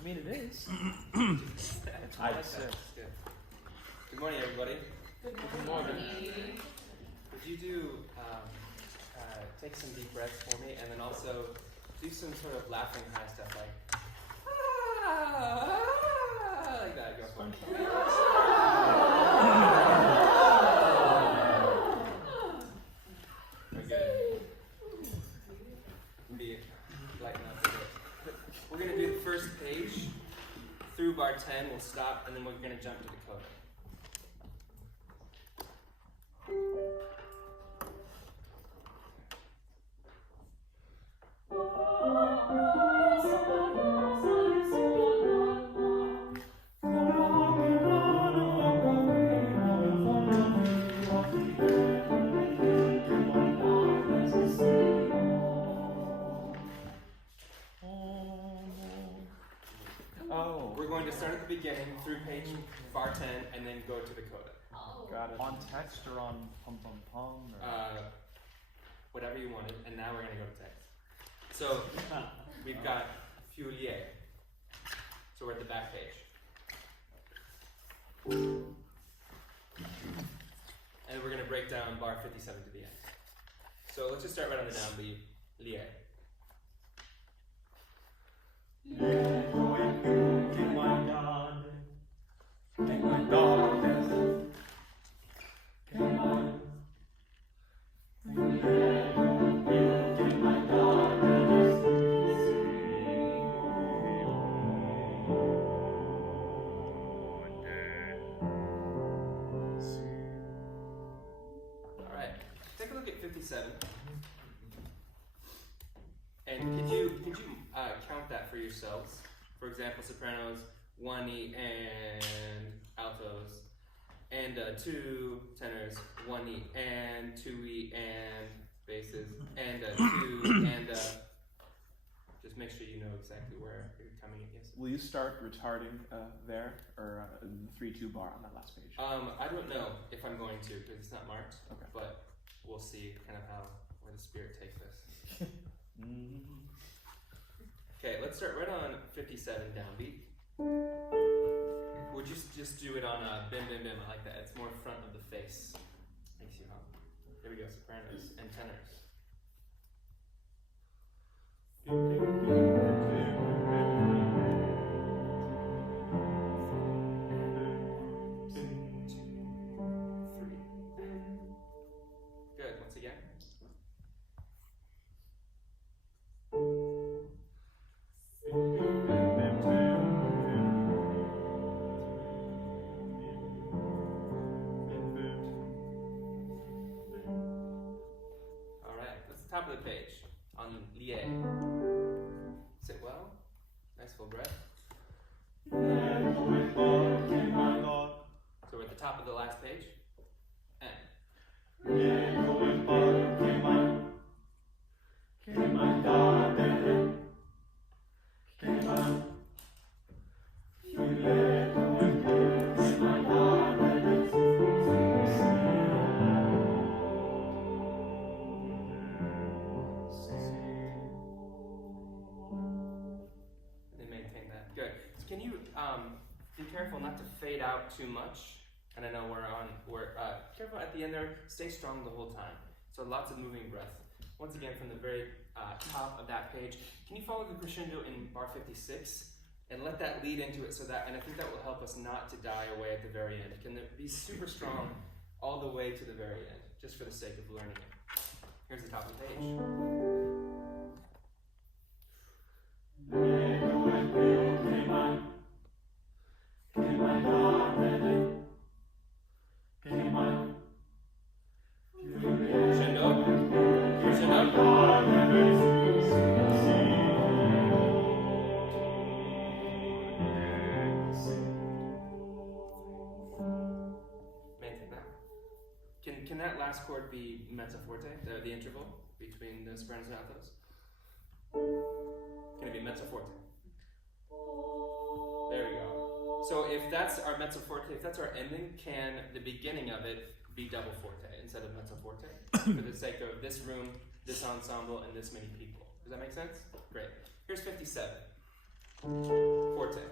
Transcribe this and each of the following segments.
I mean, it is. I like that. Good. Good morning, everybody. Good morning. Would you do take some deep breaths for me, and then also do some sort of laughing high stuff, like like that. Go for it. Very good. Be lighten up a bit. We're gonna do the first page through bar 10. We'll stop, and then we're gonna jump to the coda. We're going to start at the beginning through page bar 10 and then go to the coda. Got it. On text or on pum pum pum? Or? Whatever you wanted, and now we're going to go to text. So we've got Fulier. So we're at the back page. And we're going to break down bar 57 to the end. So let's just start right on the downbeat. Lier. Alright, take a look at 57. And could you count that for yourselves? For example, sopranos, 1E and altos, and 2 tenors, 1E and 2E and basses, and 2 and just make sure you know exactly where you're coming against. Will you start retarding there, or in the 3-2 bar on that last page? I don't know if I'm going to, because it's not marked, Okay. but we'll see kind of where the spirit takes us. Okay, let's start right on 57 downbeat. Would you just do it on bim bim bim? I like that. It's more front of the face. Makes you hum. Here we go, sopranos and tenors. Good. Once again. All right. That's the top of the page on Lier. Sit well. Nice full breath. So we're at the top of the last page. Good. So can you be careful not to fade out too much? And I know we're careful at the end there. Stay strong the whole time. So lots of moving breath. Once again, from the very top of that page, can you follow the crescendo in bar 56 and let that lead into it? And I think that will help us not to die away at the very end. Can it be super strong all the way to the very end, just for the sake of learning it? Here's the top of the page. Can that last chord be mezzo forte, the interval between the sopranos and altos? Can it be mezzo forte? There we go. So if that's our mezzo forte, if that's our ending, can the beginning of it be double forte instead of mezzo forte? For the sake of this room, this ensemble, and this many people. Does that make sense? Great. Here's 57. Forte.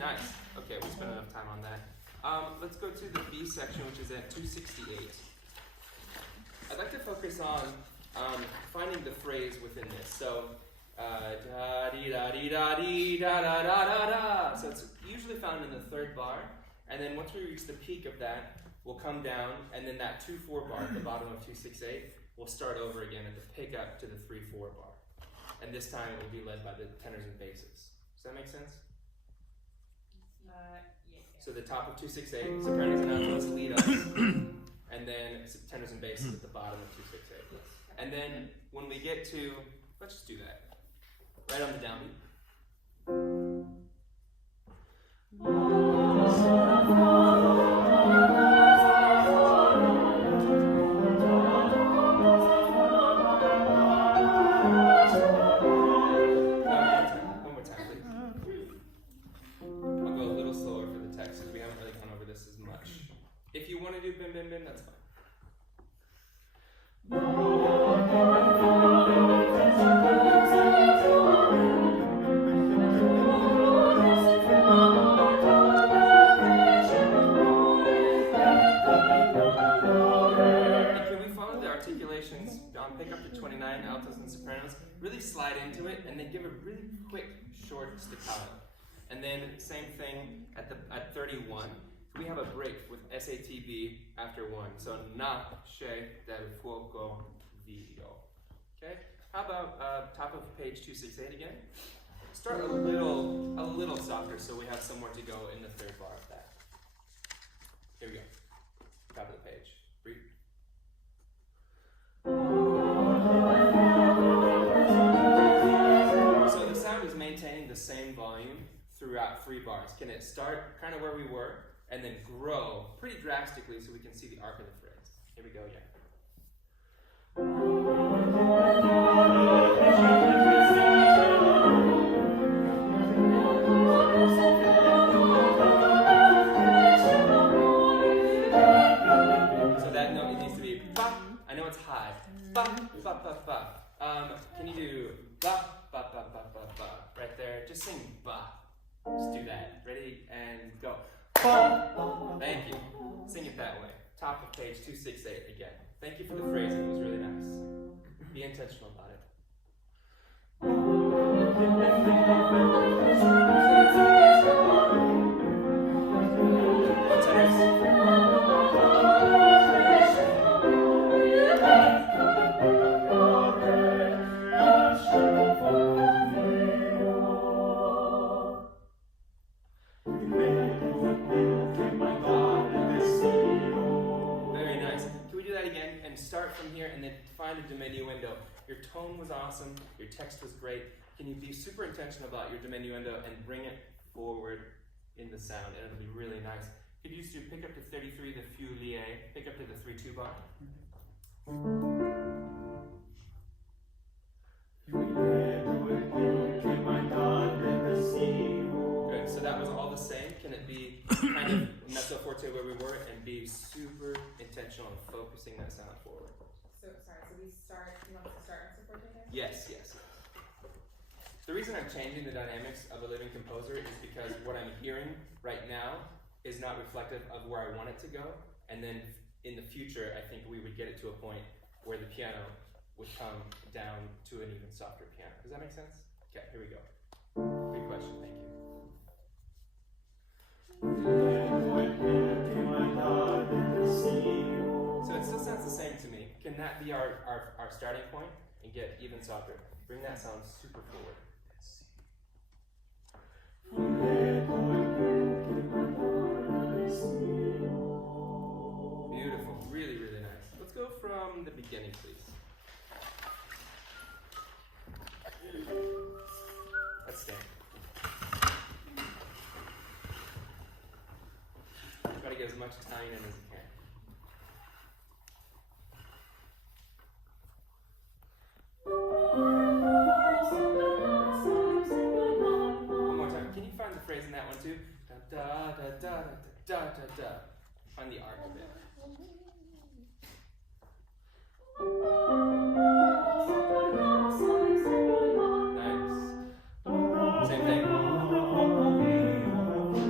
nice. Okay, we spent enough time on that. Let's go to the B section, which is at 268. I'd like to focus on finding the phrase within this. So, da dee da dee da dee da da da da da. So it's usually found in the third bar, and then once we reach the peak of that, we'll come down, and then that 2-4 bar at the bottom of 268 will start over again at the pickup to the 3-4 bar, and this time it will be led by the tenors and basses. Does that make sense? Yeah. So the top of 268, sopranos and altos lead us, and then tenors and basses at the bottom of 268. And then when we get to, let's just do that, right on the downbeat. One more time, please. I'll go a little slower for the text because we haven't really gone over this as much. If you want to do bim bim bim, that's fine. And can we follow the articulations on pick up to 29, altos and sopranos? Really slide into it and then give a really quick, short staccato. And then same thing at 31. We have a break with SATB after 1. So nasce del fuoco vivo. Okay? How about top of page 268 again? Start a little softer so we have somewhere to go in the third bar of that. Here we go. Top of the page. Breathe. So the sound is maintaining the same volume throughout 3 bars. Can it start kind of where we were and then grow pretty drastically so we can see the arc of the phrase? Here we go again. So that note needs to be ba. I know it's high. Ba, ba, ba, ba. Can you do ba, ba, ba, ba, ba, ba? Right there. Just sing ba. Just do that. Ready? And go. Thank you. Sing it that way. Top of page 268 again. Thank you for the phrasing. It was really nice. Be intentional about it. Very nice. Can we do that again and start from here and then find a diminuendo? Your tone was awesome. Your text was great. Can you be super intentional about your diminuendo and bring it forward in the sound, and it'll be really nice. Could you do pick up to 33, the fulie, pick up to the 3-2 bar? Good, so that was all the same. Can it be kind of mezzo forte where we were and be super intentional on focusing that sound forward? So you want to start mezzo forte there? Yes. The reason I'm changing the dynamics of a living composer is because what I'm hearing right now is not reflective of where I want it to go, and then in the future I think we would get it to a point where the piano would come down to an even softer piano. Does that make sense? Okay, here we go. Good question, thank you. So it still sounds the same to me. Can that be our starting point and get even softer? Bring that sound super forward. Beautiful, really, really nice. Let's go from the beginning, please. Let's stand. Try to get as much Italian in as you can. One more time. Can you find the phrase in that one too? Da da da da da da da da. Find the arc of it. Nice. Same thing.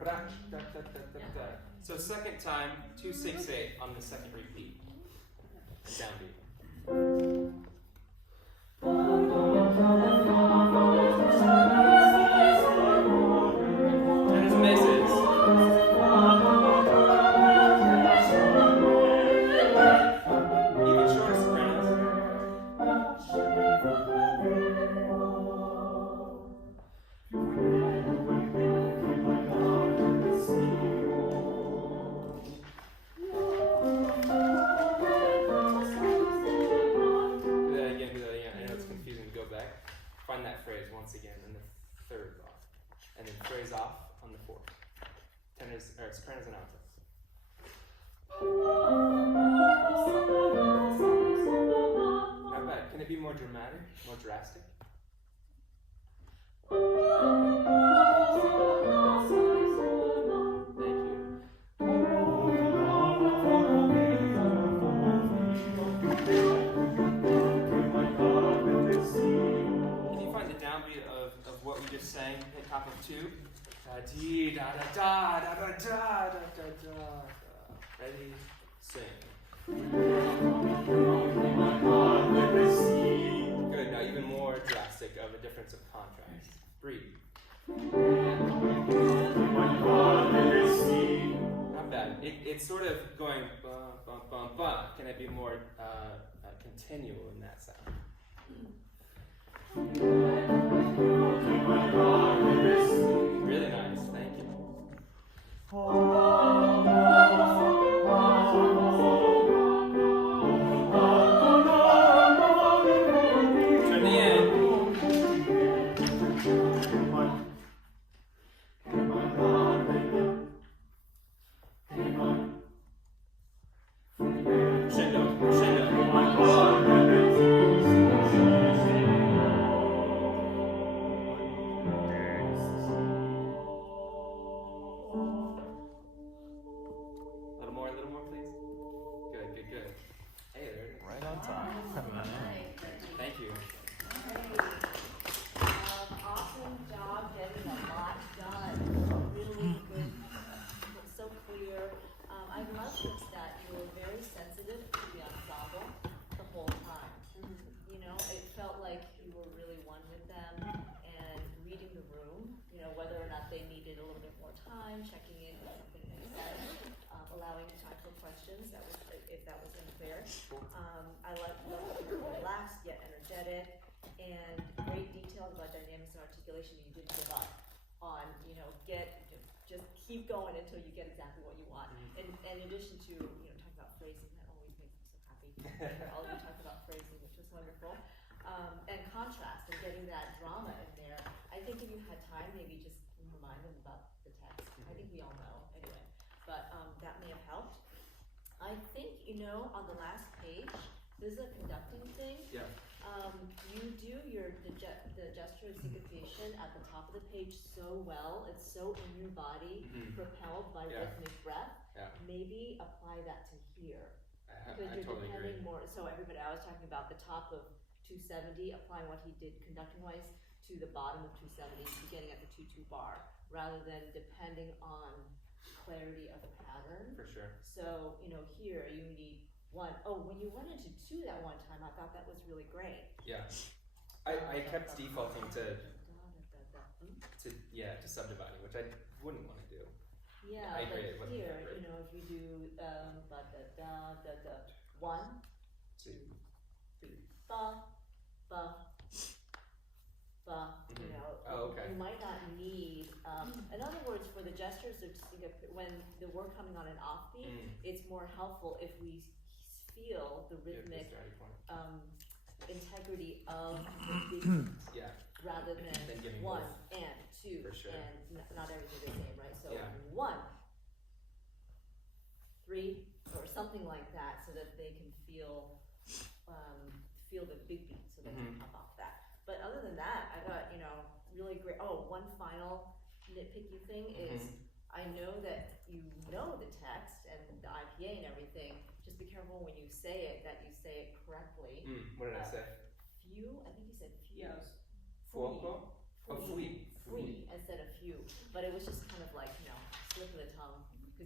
So second time, 2-6-8 on the second repeat. Downbeat. And his misses. Even shorter sopranos. Do that again. I know it's confusing to go back. Find that phrase once again in the third bar. And then phrase off on the fourth. Tenors, or sopranos and altos. Not bad. Can it be more dramatic? More drastic? Thank you. Can you find the downbeat of what we just sang at top of 2? Da-dee, da-da-da, da-da-da, da-da-da. Ready? Sing. Good. Now even more drastic of a difference of contrast. Breathe. Not bad. It's sort of going bum, bum, bum, bum. Can it be more continual in that sound? Really nice. Thank you. Turn the end. Crescendo. A little more, please. Good. Hey, there it is. Right on time. Thank you. Awesome job getting a lot done. Really good, so clear. I loved that you were very sensitive to the ensemble the whole time. You know, it felt like you were really one with them and reading the room, you know, whether or not they needed a little bit more time, checking in with something they said, allowing time for questions, that was, if that was unclear. I loved that you were relaxed yet energetic, and great details about dynamics and articulation. You didn't give up on, you know, just keep going until you get exactly what you want. And in addition to, you know, talking about phrasing, that always makes me so happy. All of you talked about phrasing, which was wonderful. And contrast and getting that drama in there. I think if you had time, maybe just remind them about the text. I think we all know anyway, but that may have helped. I think, you know, on the last page, there's a conducting thing. Yeah. You do the gesture and syncopation at the top of the page so well. It's so in your body, propelled by rhythmic breath. Yeah. Maybe apply that to here. I Because you're totally depending agree. more. So everybody, I was talking about the top of 270, applying what he did conducting wise to the bottom of 270, beginning at the 2-2 bar, rather than depending on clarity of pattern. For sure. So, you know, here you need 1. Oh, when you went into 2 that one time, I thought that was really great. Yeah. I kept defaulting to subdividing, which I wouldn't want to do. Yeah, I agree, it but wasn't here, that great. you know, if you do 1, 2, 3. ba, ba, ba, you Mhm. know, Oh, okay. you might not need, in other words, for the gestures, when we're coming on an offbeat, it's more helpful if we feel the rhythmic integrity of the beat Yeah. rather Then than giving 1 both. and 2 For sure. and not everything the same, right? So Yeah. 1, 3, or something like that, so that they can feel the big beat, so they can pop off that. But other than that, I thought, you know, really great. Oh, one final nitpicky thing is, I know that you know the text and the IPA and everything. Just be careful when you say it that you say it correctly. What did I say? Few, I think you said few. Fuoco? Oh, fui. Free instead of few. But it was just kind of like, you know,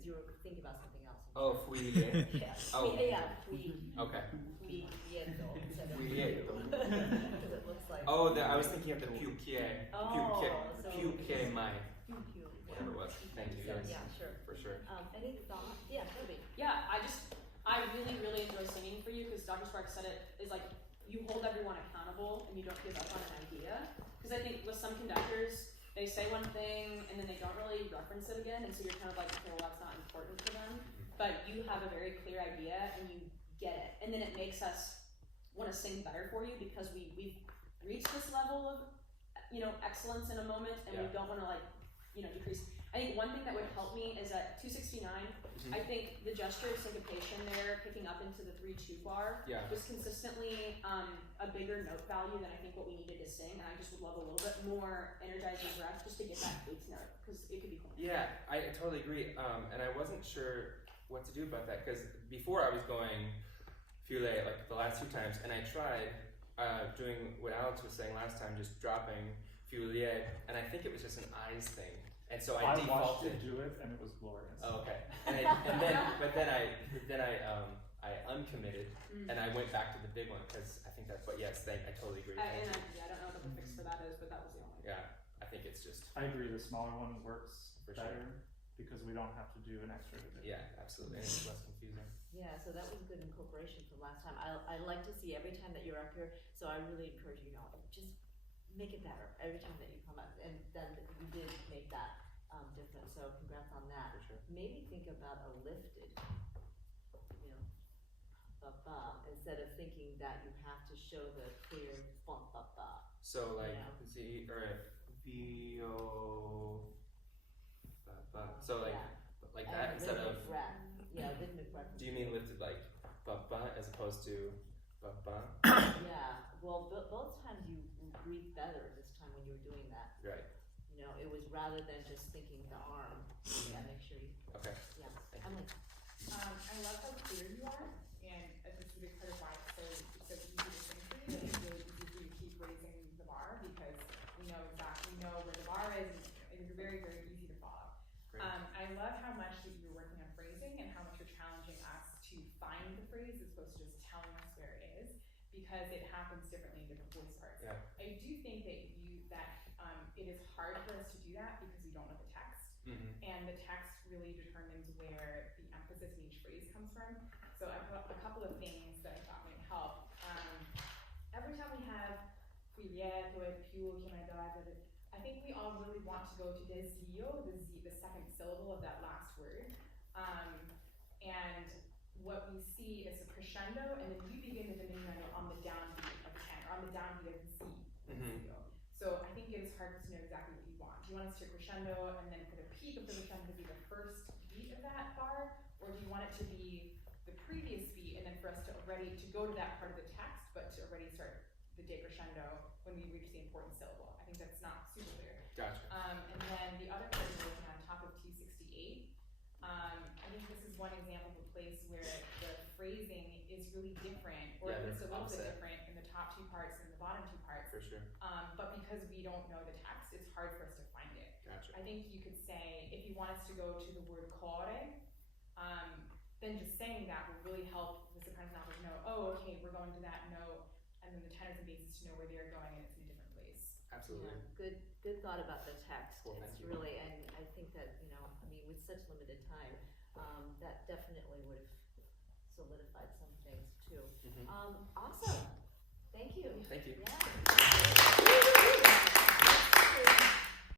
because you were thinking about something else. Oh, fouiller. Yeah. Oh. Okay. Okay. Instead of Fouiller. because it looks like. Oh, I was thinking of the puquier. Oh, so- Puquier mai. Pew. Whatever it was. Thank you. So, Yes. yeah, sure. For sure. Any thoughts? Yeah, Toby. Yeah, I really enjoy singing for you because Dr. Sparks said it is like you hold everyone accountable and you don't give up on an idea. Because I think with some conductors, they say one thing and then they don't really reference it again, and so you're kind of like, okay, well that's not important to them. But you have a very clear idea and you get it, and then it makes us want to sing better for you because we've reached this level of excellence in a moment, and we don't want to decrease. I think one thing that would help me is at 269. I think the gesture of syncopation there, picking up into the 3/2 bar, was consistently a bigger note value than I think what we needed to sing, and I just would love a little bit more energizing breath just to get that eighth note because it could be cool. Yeah, I totally agree. And I wasn't sure what to do about that because before I was going fouiller like the last 2 times, and I tried doing what Alex was saying last time, just dropping fouiller, and I think it was just an eyes thing. And so I watched defaulted. you do it, and it was glorious. Oh, okay. And then I uncommitted, and I went back to the big one because I think that's what. Yes, I totally agree. I don't know what the fix for that is, but that was the only. Yeah, I think it's just. I agree. The smaller one works For better because we don't have to do an extra division. Yeah, absolutely. And it's less confusing. Yeah, so that was good incorporation from last time. I like to see every time that you're up here, so I really encourage you just make it better every time that you come up, and then you did make that different. So congrats on that. For sure. Maybe think about a lifted, ba-ba, instead of thinking that you have to show the clear ba-ba. So like Yeah. Z or VO. So like Yeah. that instead rhythmic of. breath. Yeah, rhythmic breath. Do you mean lifted like ba as opposed to ba? Yeah. Well, both times you breathe better this time when you were doing that. Right. It was rather than just thinking the arm. Yeah, make sure you. Okay. Yeah. Thank you. Emily. I love how clear you are, and this is a big part of why it's so easy to sing for you, and it's really easy for you to keep raising the bar because we know where the bar is, and it's very, very easy to follow. Great. I love how much that you're working on phrasing and how much you're challenging us to find the phrase as opposed to just telling us where it is, because it happens differently in different voice parts. Yeah. I do think that it is hard for us to do that because we don't know the text. And the text really determines where the emphasis in each phrase comes from. So I've got a couple of things that I thought might help. Every time we have I think we all really want to go to desio, the second syllable of that last word. And what we see is a crescendo, and then you begin the diminuendo on the downbeat of 10, or on the downbeat of Z. So I think it is hard to know exactly what you want. Do you want us to crescendo and then for the peak of the crescendo to be the first beat of that bar? Or do you want it to be the previous beat and then for us to go to that part of the text, but to already start the decrescendo when we reach the important syllable? I think that's not super clear. Gotcha. And then the other part is working on top of 268. I think this is one example of a place where the phrasing is really different, or Yeah, at least a they're little bit opposite. different in the top 2 parts and the bottom 2 parts. For sure. But because we don't know the text, it's hard for us to find it. Gotcha. I think you could say, if you want us to go to the word core, then just saying that will really help the sopranos and altos know, oh, okay, we're going to that note, and then the tenors and basses to know where they're going and it's in a different place. Absolutely. Yeah, good thought about the text. Well, It's thank you. really, and I think that, with such limited time, that definitely would have solidified some things too. Awesome. Thank you. Thank you. Yeah.